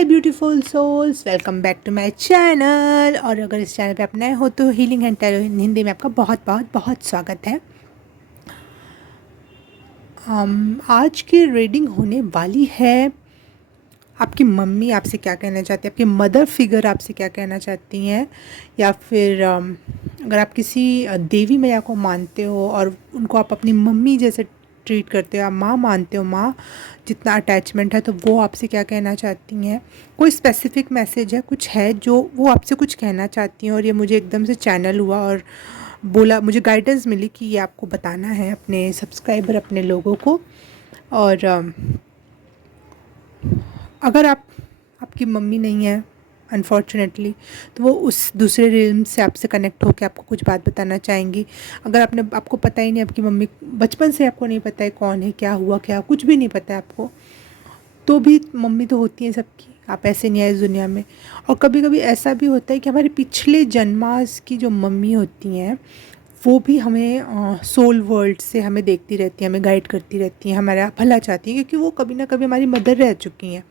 Hi beautiful souls, welcome back to my channel. और अगर इस चैनल पे आप नए हो तो हीलिंग एंड टैरो हिंदी में आपका बहुत बहुत बहुत स्वागत है। आज की रीडिंग होने वाली है आपकी मम्मी आपसे क्या कहना चाहती है, आपकी मदर फिगर आपसे क्या कहना चाहती हैं, या फिर अगर आप किसी देवी मैया को मानते हो और उनको आप अपनी मम्मी जैसे ट्रीट करते हो, आप माँ मानते हो, माँ जितना अटैचमेंट है, तो वो आपसे क्या कहना चाहती हैं। कोई स्पेसिफिक मैसेज है, कुछ है जो वो आपसे कुछ कहना चाहती हैं। और ये मुझे एकदम से चैनल हुआ और बोला, मुझे गाइडेंस मिली कि ये आपको बताना है अपने सब्सक्राइबर, अपने लोगों को। और अगर आपकी मम्मी नहीं है अनफॉर्चुनेटली, तो वो उस दूसरे रिल्म से आपसे कनेक्ट होकर आपको कुछ बात बताना चाहेंगी। अगर आपको पता ही नहीं, आपकी मम्मी बचपन से आपको नहीं पता है कौन है, क्या हुआ, क्या कुछ भी नहीं पता है आपको, तो भी मम्मी तो होती है सबकी, आप ऐसे नहीं आए इस दुनिया में। और कभी कभी ऐसा भी होता है कि हमारे पिछले जन्मास की जो मम्मी होती हैं वो भी हमें सोल वर्ल्ड से हमें देखती रहती हैं, हमें गाइड करती रहती हैं, हमारा भला चाहती हैं, क्योंकि वो कभी ना कभी हमारी मदर रह चुकी हैं,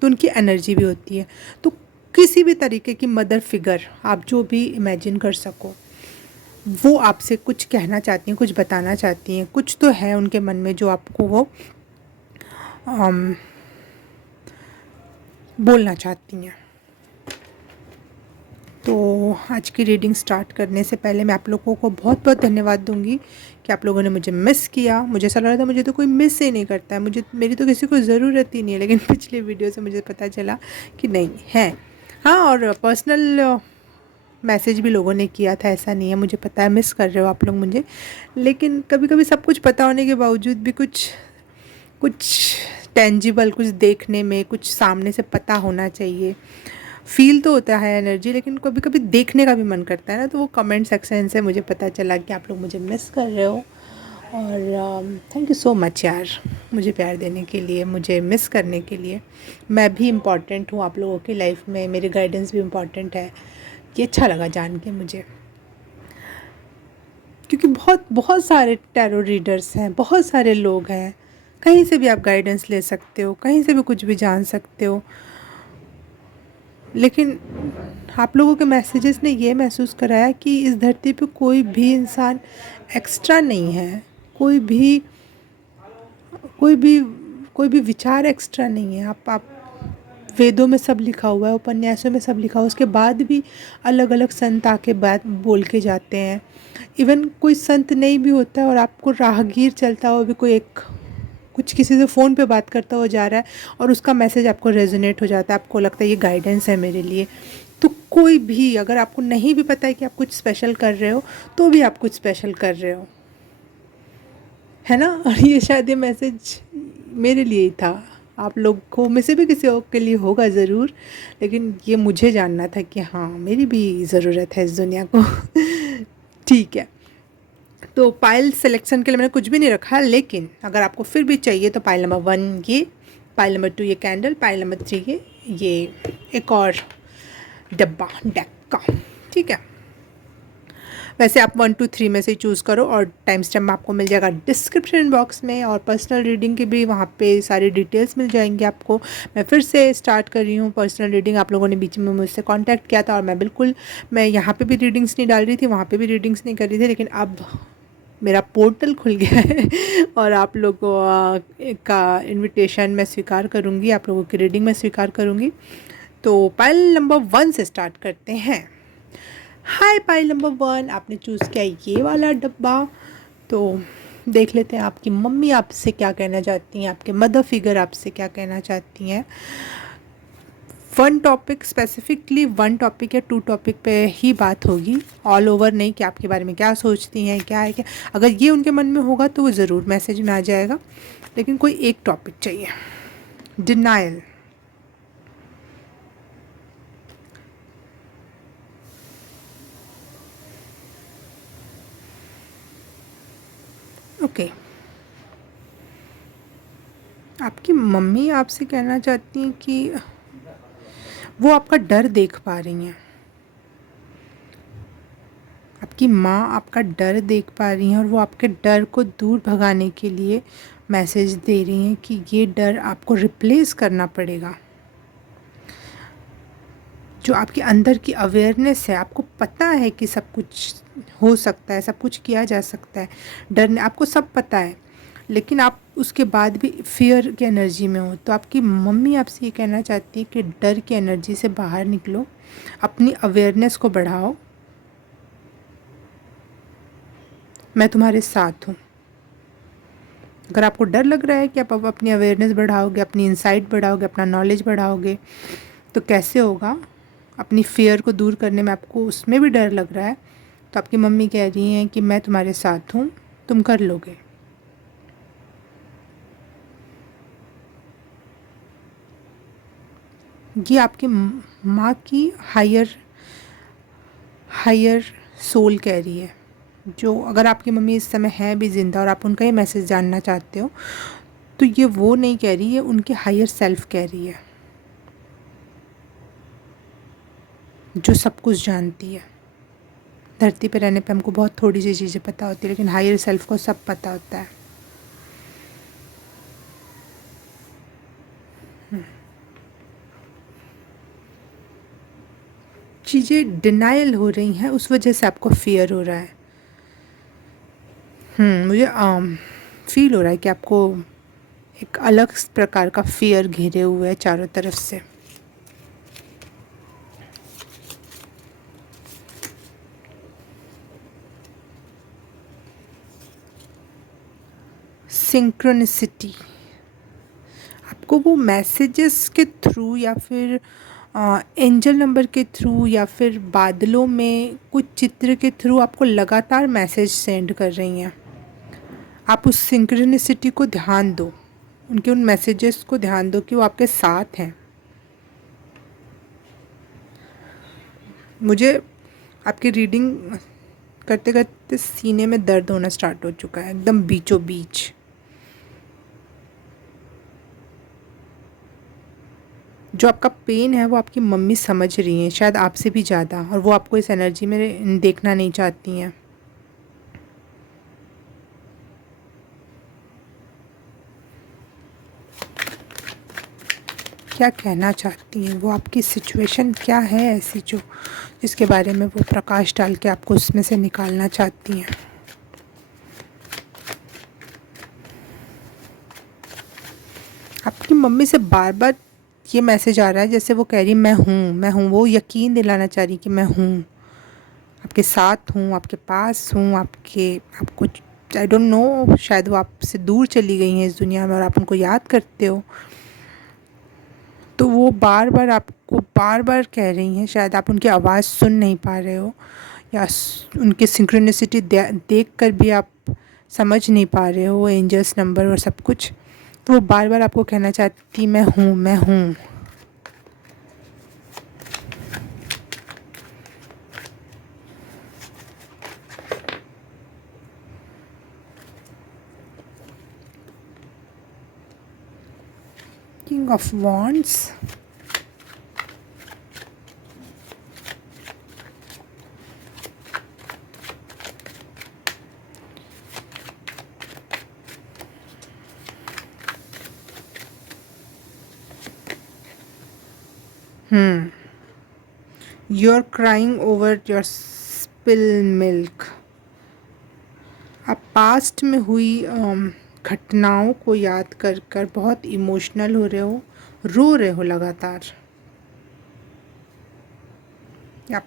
तो उनकी एनर्जी भी होती है। तो किसी भी तरीके की मदर फिगर आप जो भी इमेजिन कर सको, वो आपसे कुछ कहना चाहती हैं, कुछ बताना चाहती हैं, कुछ तो है उनके मन में जो आपको वो बोलना चाहती हैं। तो आज की रीडिंग स्टार्ट करने से पहले मैं आप लोगों को बहुत बहुत धन्यवाद दूंगी कि आप लोगों ने मुझे मिस किया। मुझे ऐसा लग रहा था मुझे तो कोई मिस ही नहीं करता है, मेरी तो किसी को ज़रूरत ही नहीं है, लेकिन पिछले वीडियो से मुझे पता चला कि नहीं है। हाँ, और पर्सनल मैसेज भी लोगों ने किया था, ऐसा नहीं है, मुझे पता है मिस कर रहे हो आप लोग मुझे। लेकिन कभी कभी सब कुछ पता होने के बावजूद भी कुछ कुछ टेंजिबल, कुछ देखने में, कुछ सामने से पता होना चाहिए। फील तो होता है एनर्जी, लेकिन कभी कभी देखने का भी मन करता है ना। तो वो कमेंट सेक्शन से मुझे पता चला कि आप लोग मुझे मिस कर रहे हो। और थैंक यू सो मच यार, मुझे प्यार देने के लिए, मुझे मिस करने के लिए। मैं भी इम्पॉर्टेंट हूँ आप लोगों की लाइफ में, मेरी गाइडेंस भी इम्पॉर्टेंट है। ये अच्छा लगा जान के मुझे, क्योंकि बहुत बहुत सारे टैरो रीडर्स हैं, बहुत सारे लोग हैं, कहीं से भी आप गाइडेंस ले सकते हो, कहीं से भी कुछ भी जान सकते हो। लेकिन आप लोगों के मैसेजेस ने ये महसूस कराया कि इस धरती पे कोई भी इंसान एक्स्ट्रा नहीं है, कोई भी कोई भी कोई भी विचार एक्स्ट्रा नहीं है। आप वेदों में सब लिखा हुआ है, उपन्यासों में सब लिखा हुआ है, उसके बाद भी अलग अलग संत आके बात बोल के जाते हैं। इवन कोई संत नहीं भी होता है और आपको राहगीर चलता हुआ भी कोई एक कुछ किसी से फ़ोन पे बात करता हुआ जा रहा है और उसका मैसेज आपको रेजोनेट हो जाता है, आपको लगता है ये गाइडेंस है मेरे लिए। तो कोई भी, अगर आपको नहीं भी पता है कि आप कुछ स्पेशल कर रहे हो, तो भी आप कुछ स्पेशल कर रहे हो, है ना। और ये शायद ये मैसेज मेरे लिए ही था, आप लोग को में से भी किसी और के लिए होगा ज़रूर, लेकिन ये मुझे जानना था कि हाँ, मेरी भी ज़रूरत है इस दुनिया को। ठीक है, तो पाइल सिलेक्शन के लिए मैंने कुछ भी नहीं रखा, लेकिन अगर आपको फिर भी चाहिए तो पाइल नंबर 1 ये, पाइल नंबर 2 ये कैंडल, पाइल नंबर 3 ये एक और डब्बा डेक का। ठीक है, वैसे आप 1 2 3 में से चूज़ करो, और टाइम स्टैम्प आपको मिल जाएगा डिस्क्रिप्शन बॉक्स में, और पर्सनल रीडिंग की भी वहाँ पे सारी डिटेल्स मिल जाएंगी आपको। मैं फिर से स्टार्ट कर रही हूँ पर्सनल रीडिंग। आप लोगों ने बीच में मुझसे कांटेक्ट किया था, और मैं यहाँ पे भी रीडिंग्स नहीं डाल रही थी, वहाँ पे भी रीडिंग्स नहीं कर रही थी, लेकिन अब मेरा पोर्टल खुल गया है और आप लोगों का इनविटेशन मैं स्वीकार करूँगी, आप लोगों की रीडिंग मैं स्वीकार करूँगी। तो पाइल नंबर 1 से स्टार्ट करते हैं। हाय पाइल नंबर 1, आपने चूज़ किया ये वाला डब्बा। तो देख लेते हैं आपकी मम्मी आपसे क्या कहना चाहती हैं, आपके मदर फिगर आपसे क्या कहना चाहती हैं। One topic, specifically one topic या 2 टॉपिक पे ही बात होगी, ऑल ओवर नहीं कि आपके बारे में क्या सोचती हैं, क्या है क्या। अगर ये उनके मन में होगा तो वो ज़रूर मैसेज में आ जाएगा, लेकिन कोई एक टॉपिक चाहिए। Denial, okay. आपकी मम्मी आपसे कहना चाहती हैं कि वो आपका डर देख पा रही हैं, आपकी माँ आपका डर देख पा रही हैं, और वो आपके डर को दूर भगाने के लिए मैसेज दे रही हैं कि ये डर आपको रिप्लेस करना पड़ेगा। जो आपके अंदर की अवेयरनेस है, आपको पता है कि सब कुछ हो सकता है, सब कुछ किया जा सकता है, डर आपको सब पता है, लेकिन आप उसके बाद भी फ़ियर की एनर्जी में हो। तो आपकी मम्मी आपसे ये कहना चाहती है कि डर की एनर्जी से बाहर निकलो, अपनी अवेयरनेस को बढ़ाओ, मैं तुम्हारे साथ हूँ। अगर आपको डर लग रहा है कि आप अब अपनी अवेयरनेस बढ़ाओगे, अपनी इंसाइट बढ़ाओगे, अपना नॉलेज बढ़ाओगे, तो कैसे होगा? अपनी फ़ियर को दूर करने में आपको उसमें भी डर लग रहा है, तो आपकी मम्मी कह रही हैं कि मैं तुम्हारे साथ हूँ, तुम कर लोगे। ये आपकी माँ की हायर हायर सोल कह रही है। जो अगर आपकी मम्मी इस समय है भी ज़िंदा और आप उनका ही मैसेज जानना चाहते हो, तो ये वो नहीं कह रही है, उनकी हायर सेल्फ कह रही है, जो सब कुछ जानती है। धरती पे रहने पे हमको बहुत थोड़ी सी चीज़ें पता होती है, लेकिन हायर सेल्फ को सब पता होता है। चीज़ें डिनायल हो रही हैं, उस वजह से आपको फ़ियर हो रहा है। मुझे फ़ील हो रहा है कि आपको एक अलग प्रकार का फ़ियर घेरे हुए है चारों तरफ से। सिंक्रोनिसिटी, आपको वो मैसेजेस के थ्रू या फिर एंजल नंबर के थ्रू या फिर बादलों में कुछ चित्र के थ्रू आपको लगातार मैसेज सेंड कर रही हैं। आप उस सिंक्रोनिसिटी को ध्यान दो, उनके उन मैसेजेस को ध्यान दो कि वो आपके साथ हैं। मुझे आपकी रीडिंग करते करते सीने में दर्द होना स्टार्ट हो चुका है, एकदम बीचों बीच। जो आपका पेन है वो आपकी मम्मी समझ रही हैं, शायद आपसे भी ज़्यादा, और वो आपको इस एनर्जी में देखना नहीं चाहती हैं। क्या कहना चाहती हैं वो? आपकी सिचुएशन क्या है ऐसी जो जिसके बारे में वो प्रकाश डाल के आपको उसमें से निकालना चाहती हैं? आपकी मम्मी से बार बार ये मैसेज आ रहा है, जैसे वो कह रही मैं हूँ, वो यकीन दिलाना चाह रही कि मैं हूँ, आपके साथ हूँ, आपके पास हूँ, आपको आई डोंट नो, शायद वो आपसे दूर चली गई हैं इस दुनिया में और आप उनको याद करते हो। तो वो बार बार आपको बार बार कह रही हैं, शायद आप उनकी आवाज़ सुन नहीं पा रहे हो, या उनकी सिंक्रोनिसिटी देख कर भी आप समझ नहीं पा रहे हो, एंजल्स नंबर और सब कुछ। तो वो बार बार आपको कहना चाहती मैं हूँ, मैं हूँ। King of wands, you are crying over your spill milk. आप पास्ट में हुई घटनाओं को याद कर कर बहुत इमोशनल हो रहे हो, रो रहे हो लगातार। आप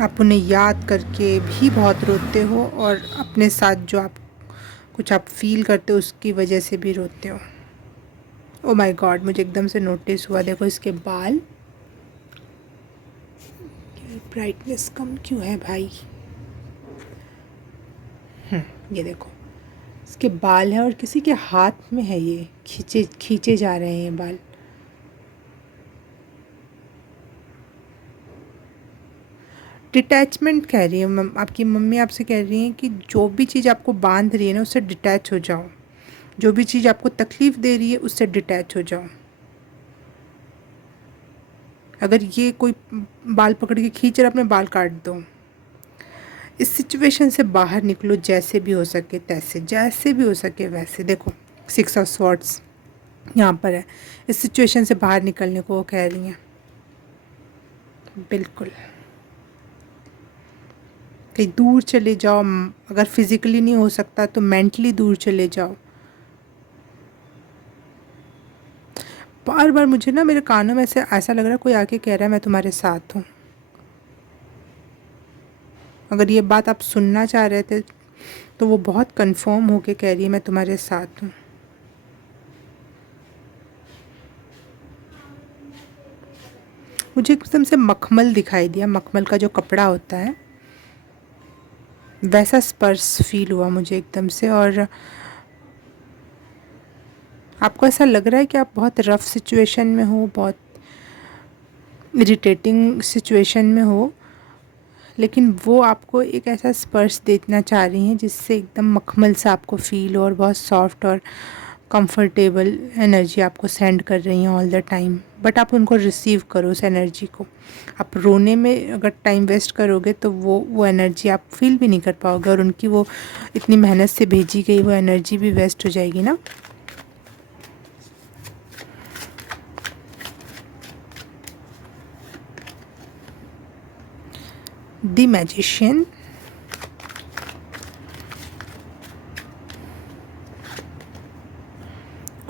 आप उन्हें याद करके भी बहुत रोते हो, और अपने साथ जो आप कुछ आप फील करते हो उसकी वजह से भी रोते हो। ओ माय गॉड, मुझे एकदम से नोटिस हुआ, देखो इसके बाल, ब्राइटनेस कम क्यों है भाई? ये देखो इसके बाल हैं और किसी के हाथ में है, ये खींचे खींचे जा रहे हैं ये बाल। डिटैचमेंट कह रही है आपकी मम्मी, आपसे कह रही हैं कि जो भी चीज़ आपको बांध रही है ना, उससे डिटैच हो जाओ। जो भी चीज़ आपको तकलीफ़ दे रही है उससे डिटैच हो जाओ। अगर ये कोई बाल पकड़ के खींच रहा है, अपने बाल काट दो। इस सिचुएशन से बाहर निकलो, जैसे भी हो सके तैसे, जैसे भी हो सके वैसे। देखो 6 ऑफ स्वॉर्ड्स यहाँ पर है, इस सिचुएशन से बाहर निकलने को वो कह रही हैं। बिल्कुल कहीं दूर चले जाओ, अगर फिज़िकली नहीं हो सकता तो मेंटली दूर चले जाओ। बार बार मुझे ना मेरे कानों में से ऐसा लग रहा है कोई आके कह रहा है मैं तुम्हारे साथ हूँ। अगर ये बात आप सुनना चाह रहे थे तो वो बहुत कंफर्म होके कह रही है मैं तुम्हारे साथ हूँ। मुझे एकदम से मखमल दिखाई दिया, मखमल का जो कपड़ा होता है वैसा स्पर्श फील हुआ मुझे एकदम से। और आपको ऐसा लग रहा है कि आप बहुत रफ़ सिचुएशन में हो, बहुत इरिटेटिंग सिचुएशन में हो, लेकिन वो आपको एक ऐसा स्पर्श देना चाह रही हैं जिससे एकदम मखमल सा आपको फील हो और बहुत सॉफ्ट और कंफर्टेबल एनर्जी आपको सेंड कर रही हैं ऑल द टाइम। बट आप उनको रिसीव करो उस एनर्जी को। आप रोने में अगर टाइम वेस्ट करोगे तो वो एनर्जी आप फील भी नहीं कर पाओगे, और उनकी वो इतनी मेहनत से भेजी गई वो एनर्जी भी वेस्ट हो जाएगी ना। The magician,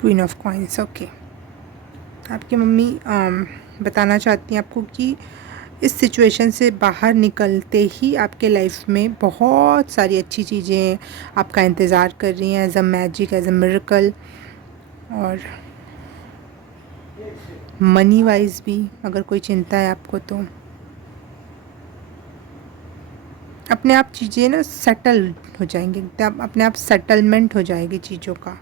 queen of coins. Okay, आपकी मम्मी बताना चाहती हैं आपको कि इस सिचुएशन से बाहर निकलते ही आपके लाइफ में बहुत सारी अच्छी चीज़ें आपका इंतज़ार कर रही हैं, as a magic, as a miracle. और मनी वाइज भी अगर कोई चिंता है आपको तो अपने आप चीज़ें ना सेटल हो जाएंगी, एकदम अपने आप सेटलमेंट हो जाएगी चीज़ों का।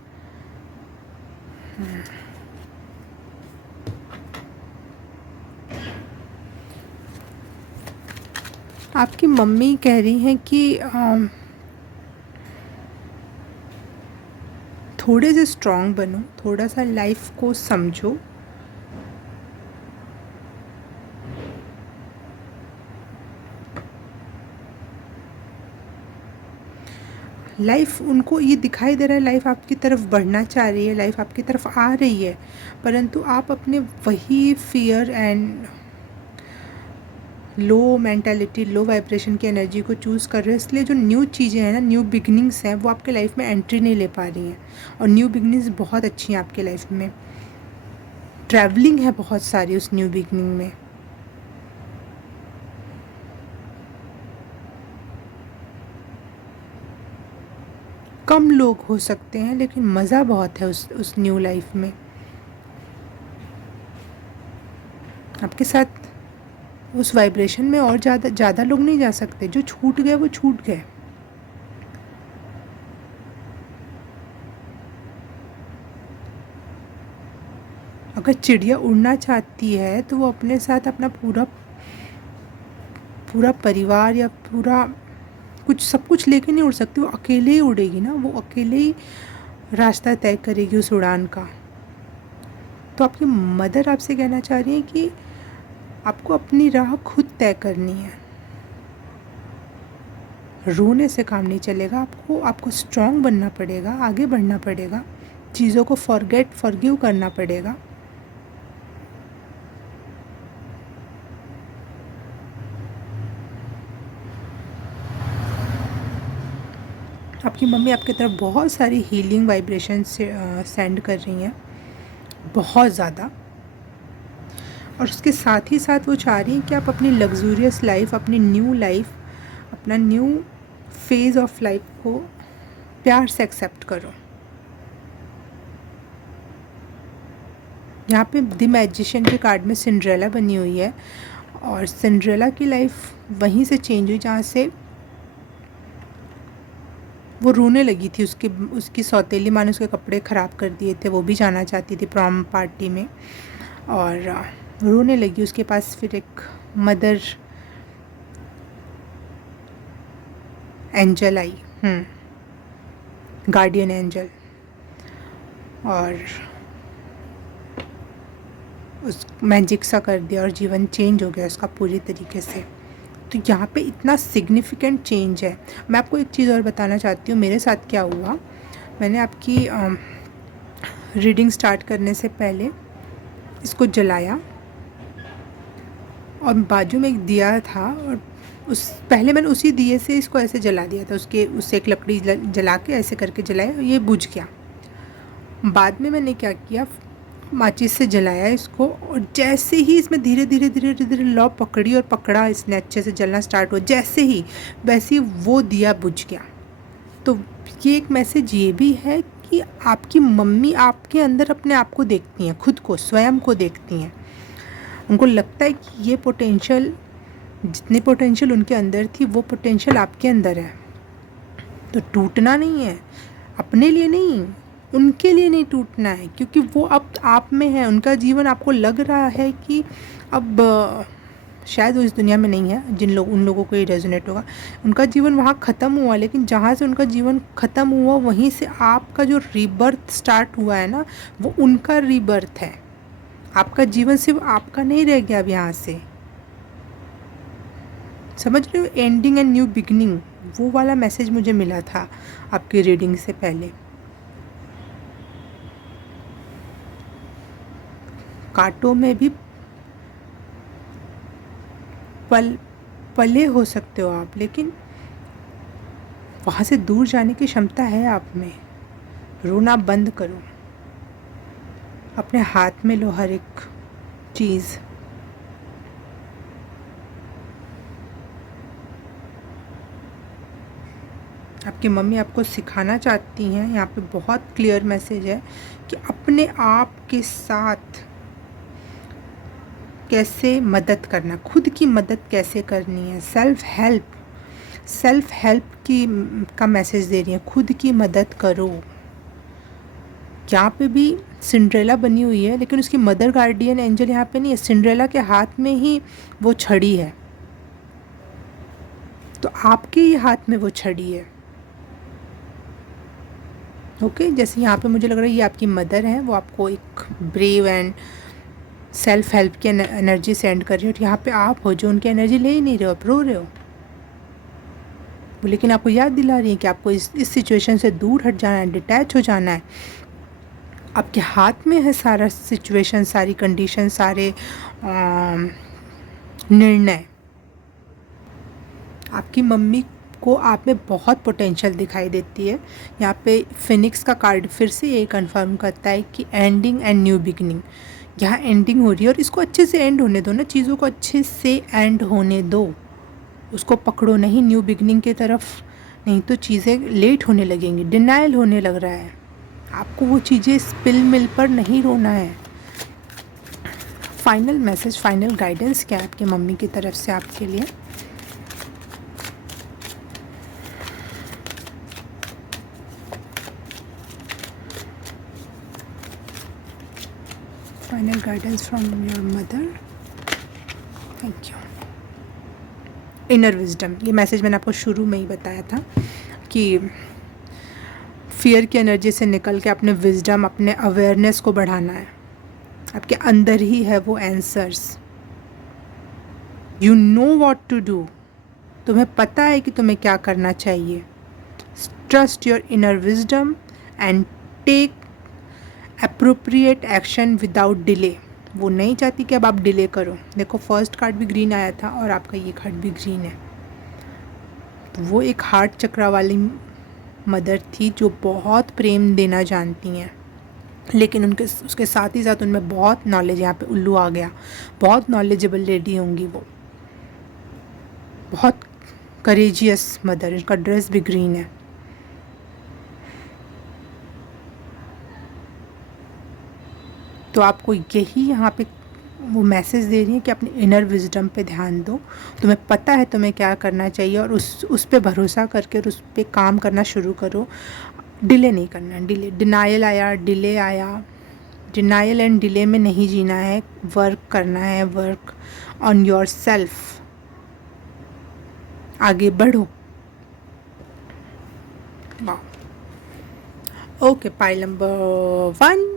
आपकी मम्मी कह रही हैं कि थोड़े से स्ट्रॉन्ग बनो, थोड़ा सा लाइफ को समझो। लाइफ उनको ये दिखाई दे रहा है, लाइफ आपकी तरफ बढ़ना चाह रही है, लाइफ आपकी तरफ आ रही है, परंतु आप अपने वही fear and low mentality, low vibration की एनर्जी को चूज़ कर रहे हो। इसलिए जो न्यू चीज़ें हैं ना, न्यू बिगनिंग्स हैं, वो आपके लाइफ में एंट्री नहीं ले पा रही हैं। और न्यू बिगनिंग्स बहुत अच्छी हैं आपके लाइफ में, ट्रैवलिंग है बहुत सारी उस न्यू बिगनिंग में। कम लोग हो सकते हैं लेकिन मज़ा बहुत है उस न्यू लाइफ में। आपके साथ उस वाइब्रेशन में और ज़्यादा लोग नहीं जा सकते। जो छूट गए वो छूट गए। अगर चिड़िया उड़ना चाहती है तो वो अपने साथ अपना पूरा पूरा परिवार या पूरा कुछ सब कुछ लेके नहीं उड़ सकती। वो अकेले ही उड़ेगी ना, वो अकेले ही रास्ता तय करेगी उस उड़ान का। तो आपकी मदर आपसे कहना चाह रही है कि आपको अपनी राह खुद तय करनी है। रोने से काम नहीं चलेगा, आपको स्ट्रॉन्ग बनना पड़ेगा, आगे बढ़ना पड़ेगा, चीज़ों को फॉरगिव करना पड़ेगा। आपकी मम्मी आपकी तरफ बहुत सारी हीलिंग वाइब्रेशन से सेंड कर रही हैं, बहुत ज़्यादा। और उसके साथ ही साथ वो चाह रही हैं कि आप अपनी लग्जूरियस लाइफ, अपनी न्यू लाइफ, अपना न्यू फेज़ ऑफ लाइफ को प्यार से एक्सेप्ट करो। यहाँ पे द मैजिशियन के कार्ड में सिंड्रेला बनी हुई है, और सिंड्रेला की लाइफ वहीं से चेंज हुई जहाँ से वो रोने लगी थी। उसकी सौतेली माँ ने उसके कपड़े ख़राब कर दिए थे, वो भी जाना चाहती थी प्रॉम पार्टी में, और रोने लगी। उसके पास फिर एक मदर एंजल आई, गार्डियन एंजल, और उस मैजिक सा कर दिया और जीवन चेंज हो गया उसका पूरी तरीके से। तो यहाँ पे इतना सिग्निफिकेंट चेंज है। मैं आपको एक चीज़ और बताना चाहती हूँ मेरे साथ क्या हुआ। मैंने आपकी रीडिंग स्टार्ट करने से पहले इसको जलाया और बाजू में एक दिया था, और पहले मैंने उसी दिए से इसको ऐसे जला दिया था, उससे एक लकड़ी जला के ऐसे करके जलाया और ये बुझ गया। बाद में मैंने क्या किया, माचिस से जलाया इसको, और जैसे ही इसमें धीरे धीरे धीरे धीरे लौ पकड़ी और पकड़ा, इसने अच्छे से जलना स्टार्ट हुआ, जैसे ही वैसे ही वो दिया बुझ गया। तो ये एक मैसेज ये भी है कि आपकी मम्मी आपके अंदर अपने आप को देखती हैं, खुद को, स्वयं को देखती हैं। उनको लगता है कि ये पोटेंशियल, जितनी पोटेंशियल उनके अंदर थी वो पोटेंशियल आपके अंदर है। तो टूटना नहीं है, अपने लिए नहीं, उनके लिए नहीं टूटना है, क्योंकि वो अब आप में है। उनका जीवन आपको लग रहा है कि अब शायद वो इस दुनिया में नहीं है, उन लोगों को ये रेजोनेट होगा, उनका जीवन वहाँ ख़त्म हुआ, लेकिन जहाँ से उनका जीवन ख़त्म हुआ वहीं से आपका जो रीबर्थ स्टार्ट हुआ है ना, वो उनका रीबर्थ है। आपका जीवन सिर्फ आपका नहीं रह गया अब यहाँ से। समझ रहे हो, एंडिंग एंड न्यू बिगनिंग, वो वाला मैसेज मुझे मिला था आपकी रीडिंग से पहले। कांटों में भी पले हो सकते हो आप, लेकिन वहाँ से दूर जाने की क्षमता है आप में। रोना बंद करो, अपने हाथ में लो हर एक चीज़। आपकी मम्मी आपको सिखाना चाहती हैं, यहाँ पे बहुत क्लियर मैसेज है कि अपने आप के साथ कैसे मदद करना, खुद की मदद कैसे करनी है। सेल्फ हेल्प का मैसेज दे रही है, खुद की मदद करो। यहाँ पे भी सिंड्रेला बनी हुई है, लेकिन उसकी मदर गार्डियन एंजल यहाँ पे नहीं है। सिंड्रेला के हाथ में ही वो छड़ी है, तो आपके ही हाथ में वो छड़ी है। ओके, जैसे यहाँ पे मुझे लग रहा है ये आपकी मदर है, वो आपको एक ब्रेव एंड सेल्फ हेल्प की एनर्जी सेंड कर रही हो। यहाँ पे आप हो जो उनकी एनर्जी ले ही नहीं रहे हो, आप रो रहे हो, लेकिन आपको याद दिला रही है कि आपको इस सिचुएशन से दूर हट जाना है, डिटैच हो जाना है। आपके हाथ में है सारा सिचुएशन, सारी कंडीशन, सारे निर्णय। आपकी मम्मी को आप में बहुत पोटेंशियल दिखाई देती है। यहाँ पे फिनिक्स का कार्ड फिर से ये कंफर्म करता है कि एंडिंग एंड न्यू बिगिनिंग, यहाँ एंडिंग हो रही है और इसको अच्छे से एंड होने दो ना, चीज़ों को अच्छे से एंड होने दो, उसको पकड़ो नहीं न्यू बिगिनिंग की तरफ, नहीं तो चीज़ें लेट होने लगेंगी, डिनाइल होने लग रहा है। आपको वो चीज़ें स्पिल मिल पर नहीं रोना है। फाइनल मैसेज, फाइनल गाइडेंस क्या है आपकी मम्मी की तरफ से आपके लिए? Final guidance from your mother, thank you. Inner wisdom, ये मैसेज मैंने आपको शुरू में ही बताया था कि फियर की एनर्जी से निकल के अपने विजडम, अपने अवेयरनेस को बढ़ाना है। आपके अंदर ही है वो answers. You know what to do, तुम्हें पता है कि तुम्हें क्या करना चाहिए। Trust your inner wisdom and take appropriate action without delay. वो नहीं चाहती कि अब आप डिले करो। देखो फर्स्ट कार्ड भी ग्रीन आया था और आपका ये कार्ड भी ग्रीन है। तो वो एक हार्ट चक्रा वाली मदर थी जो बहुत प्रेम देना जानती हैं, लेकिन उसके साथ ही साथ उनमें बहुत नॉलेज, यहाँ पे उल्लू आ गया, बहुत नॉलेजेबल लेडी होंगी वो, बहुत करेजियस मदर। इनका ड्रेस भी ग्रीन है। तो आपको यही यहाँ पे वो मैसेज दे रही है कि अपने इनर विजडम पे ध्यान दो। तुम्हें पता है तुम्हें क्या करना चाहिए और उस पे भरोसा करके और उस पे काम करना शुरू करो। डिले नहीं करना, डिनायल आया, डिले आया, डिनायल एंड डिले में नहीं जीना है, वर्क करना है, वर्क ऑन योर सेल्फ। आगे बढ़ो। ओके, पाइल नंबर 1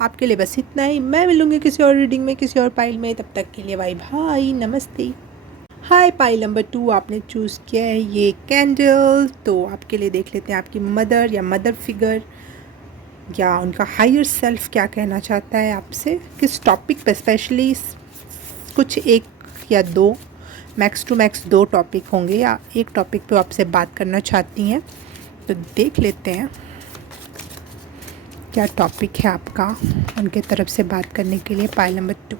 आपके लिए बस इतना ही। मैं मिलूँगी किसी और रीडिंग में, किसी और पाइल में। तब तक के लिए बाय बाय, नमस्ते। हाय, पाइल नंबर 2 आपने चूज़ किया है ये कैंडल। तो आपके लिए देख लेते हैं आपकी मदर या मदर फिगर या उनका हायर सेल्फ क्या कहना चाहता है आपसे, किस टॉपिक पे स्पेशली। कुछ एक या दो, मैक्स टू मैक्स 2 टॉपिक होंगे या एक टॉपिक पे आपसे बात करना चाहती हैं। तो देख लेते हैं क्या टॉपिक है आपका उनके तरफ से बात करने के लिए। Pile number 2,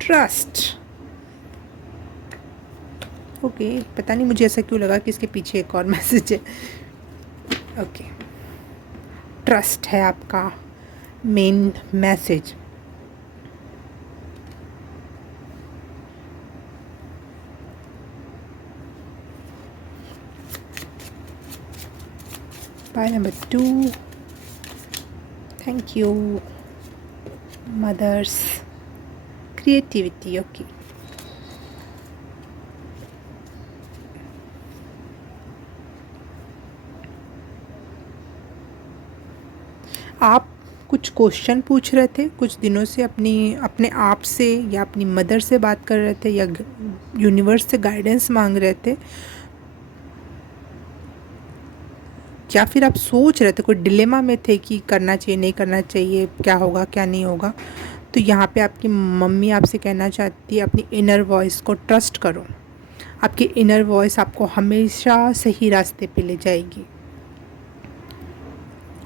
trust. ओके, पता नहीं मुझे ऐसा क्यों लगा कि इसके पीछे एक और मैसेज है। ओके, ट्रस्ट है आपका main message. Pile number 2, thank you mothers, creativity. Okay, आप कुछ क्वेश्चन पूछ रहे थे कुछ दिनों से अपने आप से या अपनी मदर से बात कर रहे थे या यूनिवर्स से गाइडेंस मांग रहे थे, या फिर आप सोच रहे थे, कोई डिलेमा में थे कि करना चाहिए नहीं करना चाहिए, क्या होगा क्या नहीं होगा। तो यहाँ पे आपकी मम्मी आपसे कहना चाहती है अपनी इनर वॉइस को ट्रस्ट करो। आपकी इनर वॉइस आपको हमेशा सही रास्ते पे ले जाएगी।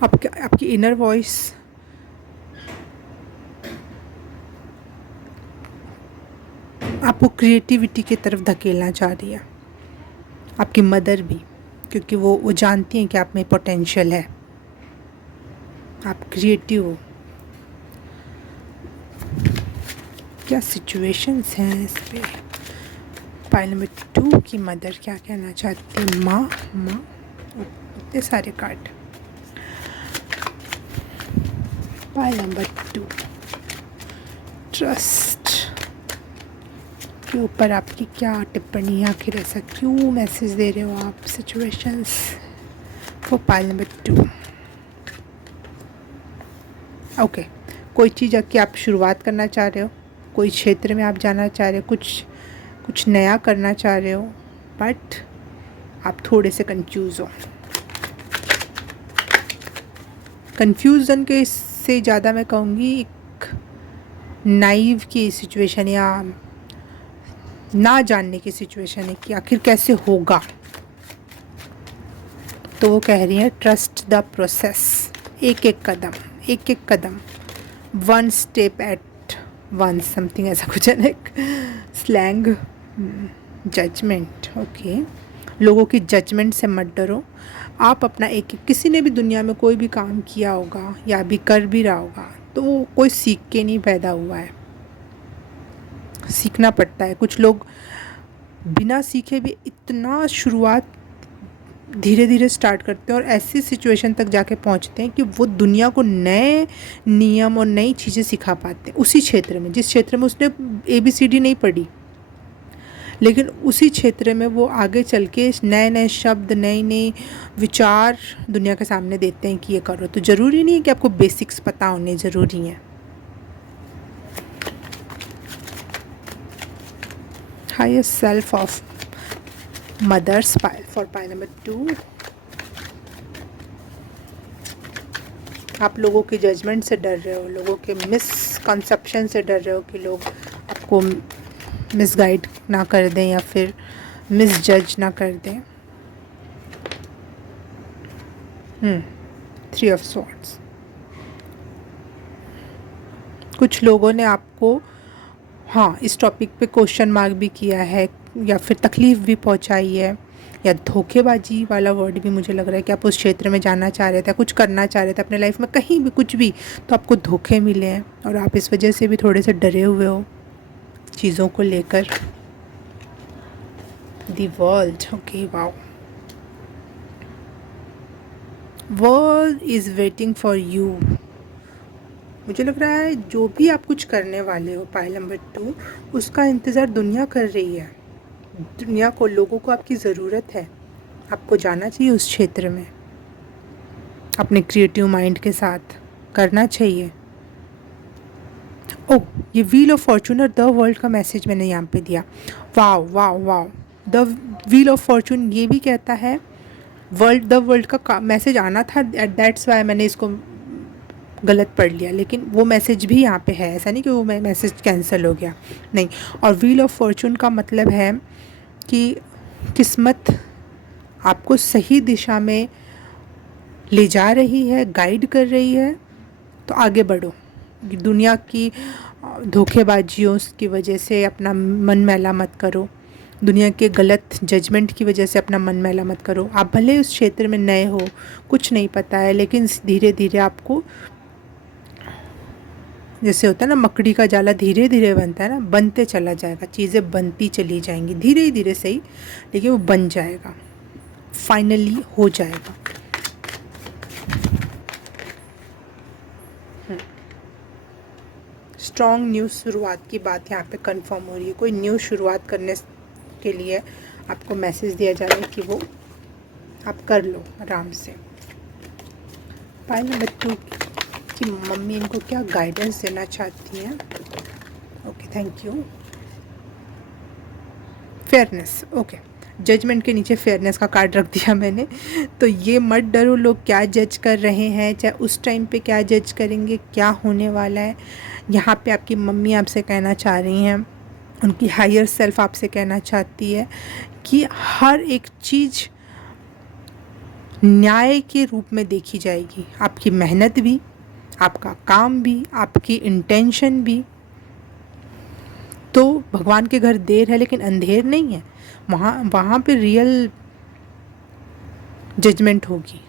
आपकी इनर वॉइस आपको क्रिएटिविटी की तरफ धकेलना चाह रही है। आपकी मदर भी, क्योंकि वो जानती हैं कि आप में पोटेंशियल है, आप क्रिएटिव हो। क्या सिचुएशंस हैं इस पे। पाइल नंबर 2 की मदर क्या कहना चाहती है। माँ इतने सारे कार्ड। पाइल नंबर 2, ट्रस्ट के ऊपर आपकी क्या टिप्पणी है, आखिर ऐसा क्यों मैसेज दे रहे हो आप situations for pile number 2। Okay, कोई चीज़ की आप शुरुआत करना चाह रहे हो, कोई क्षेत्र में आप जाना चाह रहे हो, कुछ नया करना चाह रहे हो, बट आप थोड़े से कंफ्यूज हो। कंफ्यूजन के से ज़्यादा मैं कहूँगी एक नाइव की सिचुएशन या ना जानने की सिचुएशन है कि आखिर कैसे होगा। तो वो कह रही है ट्रस्ट द प्रोसेस, एक एक कदम, one step at one, something ऐसा कुछ है ना, स्लैंग। जजमेंट। ओके, लोगों की जजमेंट से मत डरो। आप अपना किसी ने भी दुनिया में कोई भी काम किया होगा या अभी कर भी रहा होगा तो वो कोई सीख के नहीं पैदा हुआ है, सीखना पड़ता है। कुछ लोग बिना सीखे भी इतना शुरुआत धीरे धीरे स्टार्ट करते हैं और ऐसी सिचुएशन तक जाके पहुंचते हैं कि वो दुनिया को नए नियम और नई चीज़ें सिखा पाते हैं उसी क्षेत्र में, जिस क्षेत्र में उसने ABCD नहीं पढ़ी, लेकिन उसी क्षेत्र में वो आगे चल के नए नए शब्द, नए नए विचार दुनिया के सामने देते हैं कि ये करो। तो ज़रूरी नहीं है कि आपको बेसिक्स पता होने ज़रूरी हैं। Higher self of mothers pile for pile number 2। आप लोगों के जजमेंट से डर रहे हो, लोगों के मिसकंसेप्शन से डर रहे हो कि लोग आपको मिसगाइड ना कर दें या फिर मिसजज ना कर दें। 3 ऑफ स्वॉर्ड्स। कुछ लोगों ने आपको इस टॉपिक पे क्वेश्चन मार्क भी किया है या फिर तकलीफ़ भी पहुंचाई है, या धोखेबाजी वाला वर्ड भी मुझे लग रहा है कि आप उस क्षेत्र में जाना चाह रहे थे, कुछ करना चाह रहे थे अपने लाइफ में, कहीं भी कुछ भी, तो आपको धोखे मिले हैं और आप इस वजह से भी थोड़े से डरे हुए हो चीज़ों को लेकर। The world. Okay, wow, world is waiting for you. मुझे लग रहा है जो भी आप कुछ करने वाले हो पाइल नंबर 2, उसका इंतज़ार दुनिया कर रही है। दुनिया को, लोगों को आपकी ज़रूरत है। आपको जाना चाहिए उस क्षेत्र में, अपने क्रिएटिव माइंड के साथ करना चाहिए। ये wheel of Fortuner the world का मैसेज मैंने यहाँ पे दिया। वाव वाव वाव। द व्हील ऑफ फॉर्चून ये भी कहता है द वर्ल्ड का मैसेज आना था, दैट्स वाई मैंने इसको गलत पढ़ लिया, लेकिन वो मैसेज भी यहाँ पे है, ऐसा नहीं कि वो मैसेज कैंसिल हो गया, नहीं। और व्हील ऑफ फॉर्चून का मतलब है कि किस्मत आपको सही दिशा में ले जा रही है, गाइड कर रही है, तो आगे बढ़ो। दुनिया की धोखेबाजियों की वजह से अपना मन मैला मत करो, दुनिया के गलत जजमेंट की वजह से अपना मन मैला मत करो। आप भले उस क्षेत्र में नए हो, कुछ नहीं पता है, लेकिन धीरे धीरे आपको, जैसे होता है ना मकड़ी का जाला धीरे धीरे बनता है ना, बनते चला जाएगा, चीज़ें बनती चली जाएंगी, धीरे धीरे सही, लेकिन वो बन जाएगा, फाइनली हो जाएगा। स्ट्रॉन्ग न्यू शुरुआत की बात यहाँ पे कंफर्म हो रही है। कोई न्यू शुरुआत करने के लिए आपको मैसेज दिया जा रहा है कि वो आप कर लो आराम से। पायल नंबर 2 की मम्मी इनको क्या गाइडेंस देना चाहती हैं? Okay, thank you. Fairness, okay, judgement के नीचे फेयरनेस का कार्ड रख दिया मैंने। तो ये मत डरो लोग क्या जज कर रहे हैं, चाहे उस टाइम पे क्या जज करेंगे, क्या होने वाला है। यहाँ पे आपकी मम्मी आपसे कहना चाह रही हैं, उनकी हायर सेल्फ आपसे कहना चाहती है कि हर एक चीज़ न्याय के रूप में देखी जाएगी, आपकी मेहनत भी, आपका काम भी, आपकी इंटेंशन भी। तो भगवान के घर देर है लेकिन अंधेर नहीं है, वहाँ पे रियल जजमेंट होगी,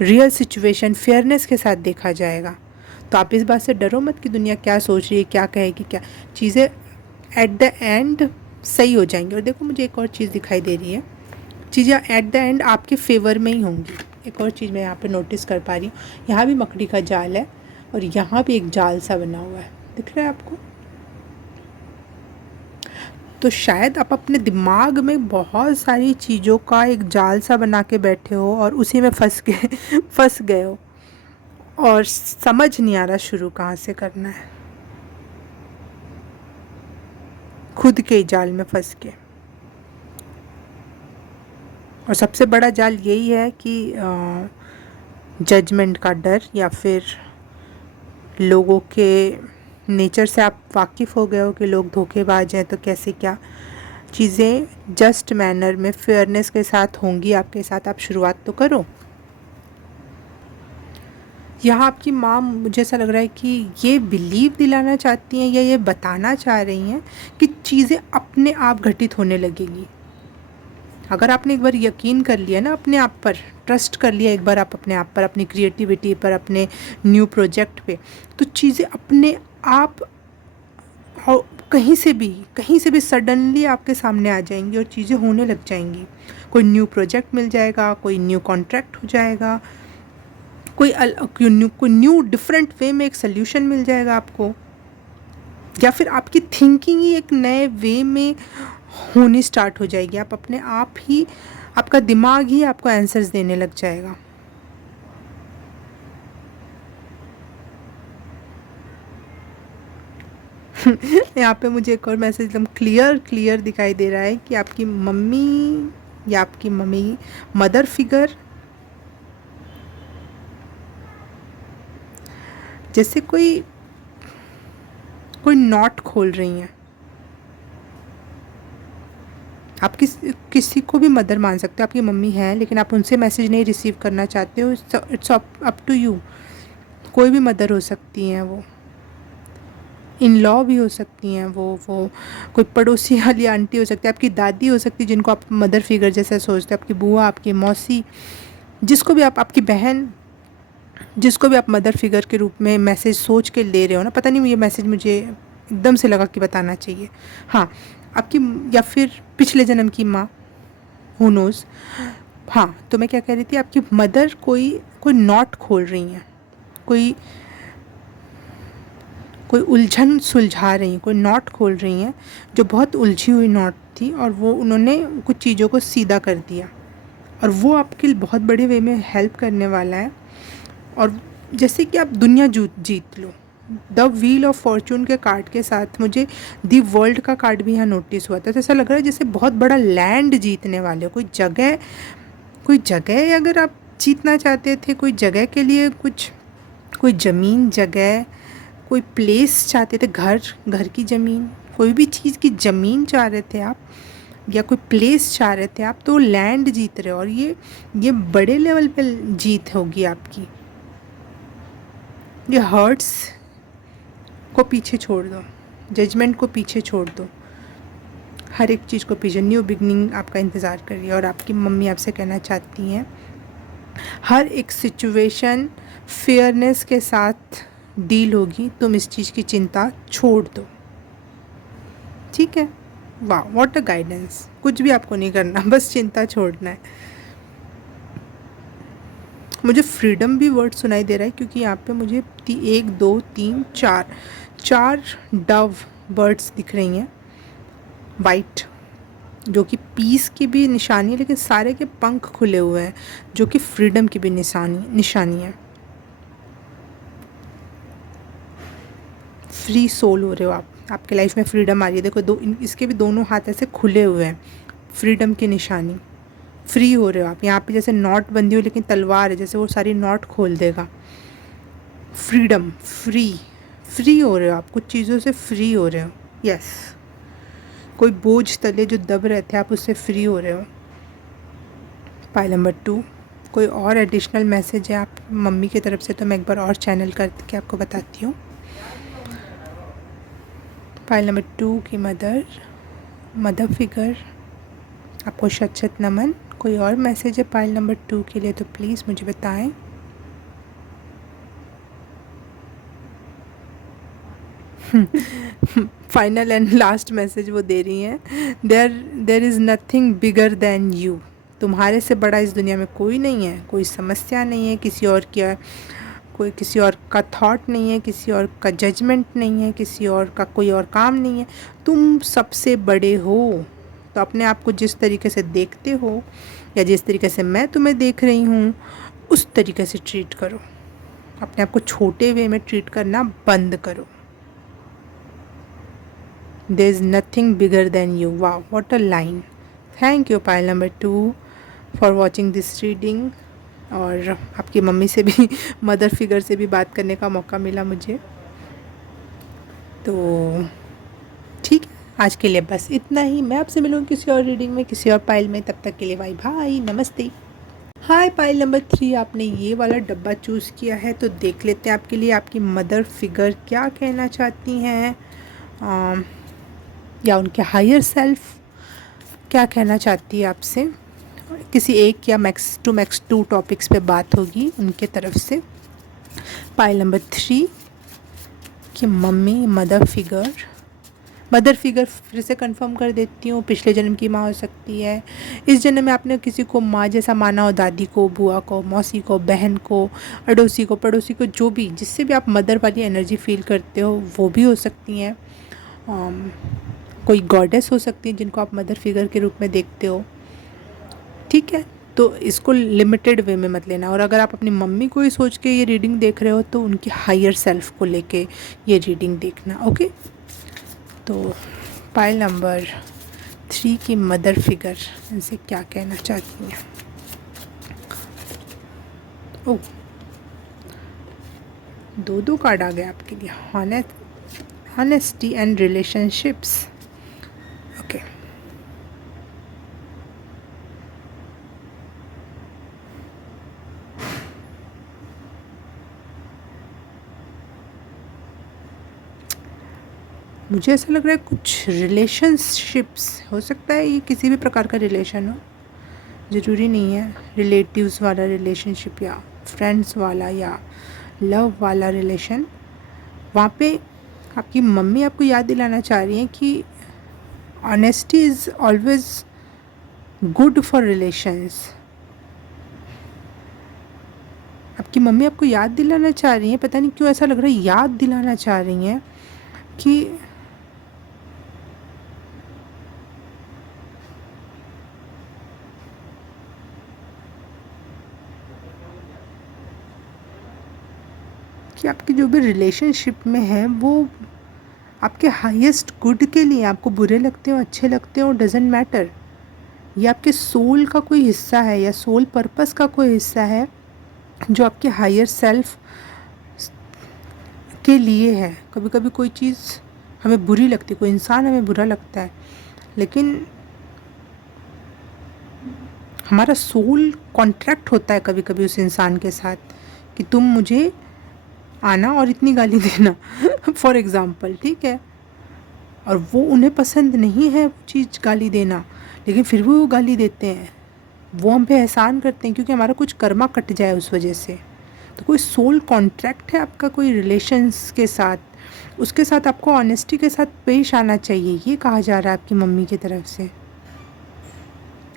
रियल सिचुएशन फेयरनेस के साथ देखा जाएगा। तो आप इस बात से डरो मत कि दुनिया क्या सोच रही है, क्या कहेगी, क्या चीज़ें एट द एंड सही हो जाएंगी। और देखो मुझे एक और चीज़ दिखाई दे रही है, चीज़ें एट द एंड आपके फेवर में ही होंगी। एक और चीज़ मैं यहाँ पे नोटिस कर पा रही हूँ, यहाँ भी मकड़ी का जाल है और यहाँ भी एक जाल सा बना हुआ है, दिख रहा है आपको? तो शायद आप अपने दिमाग में बहुत सारी चीज़ों का एक जाल सा बना के बैठे हो और उसी में फंस गए हो और समझ नहीं आ रहा शुरू कहाँ से करना है, खुद के जाल में फंस के। और सबसे बड़ा जाल यही है कि जजमेंट का डर, या फिर लोगों के नेचर से आप वाकिफ़ हो गए हो कि लोग धोखेबाज हैं, तो कैसे क्या चीज़ें जस्ट मैनर में फेयरनेस के साथ होंगी आपके साथ, आप शुरुआत तो करो। यहाँ आपकी माँ, मुझे ऐसा लग रहा है कि ये बिलीव दिलाना चाहती हैं या ये बताना चाह रही हैं कि चीज़ें अपने आप घटित होने लगेगी। अगर आपने एक बार यकीन कर लिया ना अपने आप पर, ट्रस्ट कर लिया एक बार आप अपने आप पर, अपनी क्रिएटिविटी पर, अपने न्यू प्रोजेक्ट पे, तो चीज़ें अपने आप और कहीं से भी सडनली आपके सामने आ जाएंगी और चीज़ें होने लग जाएंगी। कोई न्यू प्रोजेक्ट मिल जाएगा, कोई न्यू कॉन्ट्रैक्ट हो जाएगा, कोई न्यू डिफरेंट वे में एक सल्यूशन मिल जाएगा आपको, या फिर आपकी थिंकिंग ही एक नए वे में होनी स्टार्ट हो जाएगी। आप अपने आप ही, आपका दिमाग ही आपको आंसर्स देने लग जाएगा। यहाँ पे मुझे एक और मैसेज एकदम क्लियर दिखाई दे रहा है कि आपकी मम्मी या आपकी मम्मी मदर फिगर जैसे कोई नॉट खोल रही हैं। आप किसी को भी मदर मान सकते हो, आपकी मम्मी है लेकिन आप उनसे मैसेज नहीं रिसीव करना चाहते हो, इट्स अप टू यू। कोई भी मदर हो सकती हैं, वो इन लॉ भी हो सकती हैं, वो कोई पड़ोसी वाली आंटी हो सकती है, आपकी दादी हो सकती है जिनको आप मदर फिगर जैसा सोचते हो, आपकी बुआ, आपकी मौसी, जिसको भी आप, आपकी बहन, जिसको भी आप मदर फिगर के रूप में मैसेज सोच के ले रहे हो ना, पता नहीं ये मैसेज मुझे एकदम से लगा कि बताना चाहिए। हाँ, आपकी या फिर पिछले जन्म की माँ, हु नोज़। हाँ, तो मैं क्या कह रही थी, आपकी मदर कोई नॉट खोल रही हैं, कोई उलझन सुलझा रही हैं, कोई नॉट खोल रही हैं जो बहुत उलझी हुई नॉट थी, और वो उन्होंने कुछ चीज़ों को सीधा कर दिया, और वो आपके लिए बहुत बड़े वे में हेल्प करने वाला है। और जैसे कि आप दुनिया जीत लो, द व्हील ऑफ फॉर्चून के कार्ड के साथ मुझे दी वर्ल्ड का कार्ड भी यहाँ नोटिस हुआ था। तो ऐसा लग रहा है जैसे बहुत बड़ा लैंड जीतने वाले हो, कोई जगह अगर आप जीतना चाहते थे, कोई जगह के लिए कुछ, कोई ज़मीन जगह, कोई प्लेस चाहते थे, घर की ज़मीन, कोई भी चीज़ की ज़मीन चाह रहे थे आप, या कोई प्लेस चाह रहे थे आप, तो लैंड जीत रहे हो। और ये बड़े लेवल पे जीत होगी आपकी। ये हर्ट्स को पीछे छोड़ दो, जजमेंट को पीछे छोड़ दो, हर एक चीज़ को पीछे, न्यू बिगनिंग आपका इंतज़ार कर रही है। और आपकी मम्मी आपसे कहना चाहती हैं हर एक सिचुएशन फेयरनेस के साथ डील होगी, तुम इस चीज़ की चिंता छोड़ दो, ठीक है। वाह, व्हाट अ गाइडेंस। कुछ भी आपको नहीं करना, बस चिंता छोड़ना है। मुझे फ्रीडम भी वर्ड सुनाई दे रहा है, क्योंकि यहाँ पे मुझे 1 2 3 4 डव बर्ड्स दिख रही हैं, वाइट, जो कि पीस की भी निशानी है, लेकिन सारे के पंख खुले हुए हैं, जो कि फ्रीडम की भी निशानी है। फ्री सोल हो रहे हो आप, आपके लाइफ में फ्रीडम आ रही है। देखो इसके भी दोनों हाथ ऐसे खुले हुए हैं, फ्रीडम की निशानी। फ्री हो रहे हो आप, यहाँ पे जैसे नॉट बंधी हो लेकिन तलवार है, जैसे वो सारी नॉट खोल देगा। फ्रीडम, फ्री हो रहे हो आप, कुछ चीज़ों से फ्री हो रहे हो। यस, कोई बोझ तले जो दब रहे थे आप, उससे फ्री हो रहे हो। पाइल नंबर 2, कोई और एडिशनल मैसेज है आप मम्मी की तरफ से, तो मैं एक बार और चैनल करके आपको बताती हूँ। पाइल नंबर 2 की मदर फिगर, आपको शत शत नमन। कोई और मैसेज है पाइल नंबर 2 के लिए तो प्लीज़ मुझे बताएं। फाइनल एंड लास्ट मैसेज वो दे रही हैं, there is nothing bigger than you. तुम्हारे से बड़ा इस दुनिया में कोई नहीं है, कोई समस्या नहीं है, किसी और का थॉट नहीं है, किसी और का जजमेंट नहीं है, किसी और का कोई और काम नहीं है। तुम सबसे बड़े हो। तो अपने आप को जिस तरीके से देखते हो, या जिस तरीके से मैं तुम्हें देख रही हूँ, उस तरीके से ट्रीट करो। अपने आप को छोटे वे में ट्रीट करना बंद करो। There is nothing bigger than you. Wow, what a line. Thank you pile number 2 for watching this reading. और आपकी मम्मी से भी मदर फिगर से भी बात करने का मौका मिला मुझे। तो ठीक है, आज के लिए बस इतना ही। मैं आपसे मिलूँगी किसी और रीडिंग में, किसी और पाइल में। तब तक के लिए बाय बाय, नमस्ते। हाय पाइल नंबर 3, आपने ये वाला डब्बा चूज़ किया है, तो देख लेते हैं आपके लिए आपकी मदर फिगर क्या कहना चाहती हैं, या उनके हायर सेल्फ क्या कहना चाहती है आपसे। किसी एक या मैक्स टू टॉपिक्स पे बात होगी उनके तरफ से। पाइल नंबर 3 कि मम्मी मदर फिगर फिर से कंफर्म कर देती हूँ, पिछले जन्म की माँ हो सकती है। इस जन्म में आपने किसी को माँ जैसा माना हो, दादी को, बुआ को, मौसी को, बहन को, अड़ोसी को, पड़ोसी को, जो भी जिससे भी आप मदर वाली एनर्जी फील करते हो, वो भी हो सकती हैं। कोई गॉडेस हो सकती है जिनको आप मदर फिगर के रूप में देखते हो, ठीक है। तो इसको लिमिटेड वे में मत लेना। और अगर आप अपनी मम्मी को ही सोच के ये रीडिंग देख रहे हो, तो उनकी हायर सेल्फ को लेके ये रीडिंग देखना, ओके। तो पाइल नंबर 3 की मदर फिगर इनसे क्या कहना चाहती हैं। ओह, 2 कार्ड आ गए आपके लिए। Honesty and relationships, okay. मुझे ऐसा लग रहा है कुछ रिलेशनशिप्स, हो सकता है ये किसी भी प्रकार का रिलेशन हो, ज़रूरी नहीं है रिलेटिव्स वाला रिलेशनशिप या फ्रेंड्स वाला या लव वाला रिलेशन। वहाँ पे आपकी मम्मी आपको याद दिलाना चाह रही हैं कि honesty is always good for relations. आपकी मम्मी आपको याद दिलाना चाह रही हैं, पता नहीं क्यों ऐसा लग रहा है, याद दिलाना चाह रही हैं कि कि आपकी जो भी रिलेशनशिप में है वो आपके हाईएस्ट गुड के लिए, आपको बुरे लगते हो अच्छे लगते हो डजेंट मैटर, ये आपके सोल का कोई हिस्सा है या सोल पर्पस का कोई हिस्सा है जो आपके हायर सेल्फ के लिए है। कभी कभी कोई चीज़ हमें बुरी लगती है, कोई इंसान हमें बुरा लगता है, लेकिन हमारा सोल कॉन्ट्रैक्ट होता है कभी कभी उस इंसान के साथ कि तुम मुझे आना और इतनी गाली देना फॉर एग्ज़ाम्पल, ठीक है। और वो उन्हें पसंद नहीं है वो चीज़ गाली देना, लेकिन फिर भी वो गाली देते हैं, वो हम पे एहसान करते हैं क्योंकि हमारा कुछ कर्मा कट जाए उस वजह से। तो कोई सोल कॉन्ट्रैक्ट है आपका कोई रिलेशंस के साथ, उसके साथ आपको ऑनेस्टी के साथ पेश आना चाहिए, ये कहा जा रहा है आपकी मम्मी की तरफ से।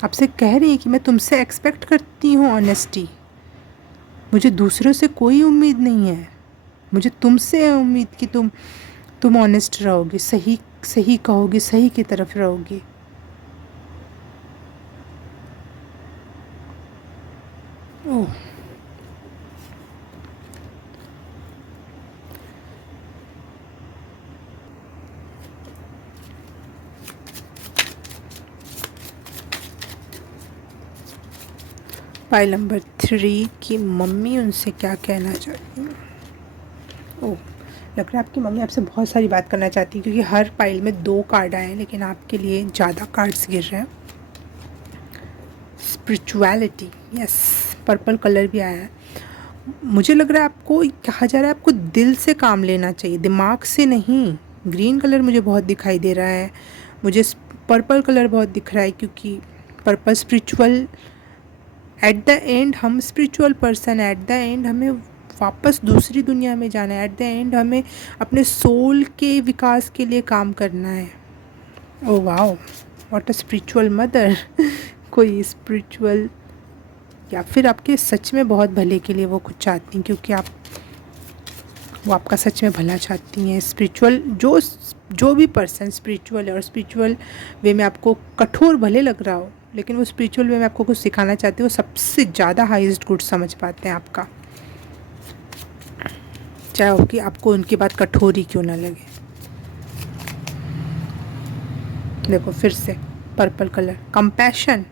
आपसे कह रही है कि मैं तुमसे एक्सपेक्ट करती हूँ ऑनेस्टी, मुझे दूसरों से कोई उम्मीद नहीं है, मुझे तुमसे है उम्मीद कि तुम ऑनेस्ट रहोगे, सही सही कहोगे, सही की तरफ रहोगे। ओह, पाइल नंबर 3 की मम्मी उनसे क्या कहना चाहती हैं। ओह, लग रहा है आपकी मम्मी आपसे बहुत सारी बात करना चाहती है क्योंकि हर पाइल में 2 कार्ड आए हैं, लेकिन आपके लिए ज़्यादा कार्ड्स गिर रहे हैं। स्पिरिचुअलिटी, यस, पर्पल कलर भी आया है। मुझे लग रहा है आपको कहा जा रहा है आपको दिल से काम लेना चाहिए, दिमाग से नहीं। ग्रीन कलर मुझे बहुत दिखाई दे रहा है, मुझे पर्पल कलर बहुत दिख रहा है क्योंकि purple spiritual, at the end हम spiritual person, at the end हमें वापस दूसरी दुनिया में जाना है, एट द एंड हमें अपने सोल के विकास के लिए काम करना है। Oh wow, what a spiritual mother कोई स्पिरिचुअल, या फिर आपके सच में बहुत भले के लिए वो कुछ चाहती हैं क्योंकि वो आपका सच में भला चाहती हैं। स्पिरिचुअल जो भी पर्सन स्पिरिचुअल है और स्पिरिचुअल वे में आपको कठोर भले लग रहा हो, लेकिन वो स्पिरिचुअल वे में आपको कुछ सिखाना चाहते हो, वो सबसे ज़्यादा हाईएस्ट गुड समझ पाते हैं आपका, चाहे आपको उनकी बात कठोर ही क्यों ना लगे। देखो फिर से पर्पल कलर, कंपैशन,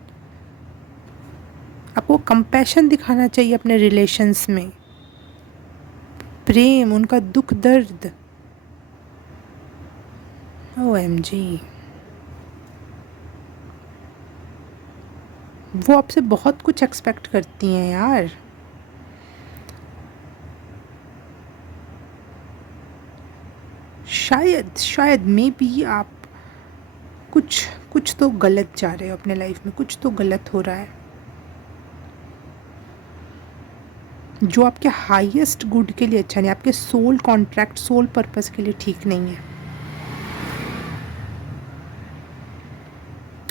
आपको कंपैशन दिखाना चाहिए अपने रिलेशंस में, प्रेम, उनका दुख दर्द। OMG, वो आपसे बहुत कुछ एक्सपेक्ट करती हैं यार। शायद मे बी आप कुछ तो गलत जा रहे हो अपने लाइफ में, कुछ तो गलत हो रहा है जो आपके हाईएस्ट गुड के लिए अच्छा नहीं, आपके सोल कॉन्ट्रैक्ट, सोल पर्पस के लिए ठीक नहीं है।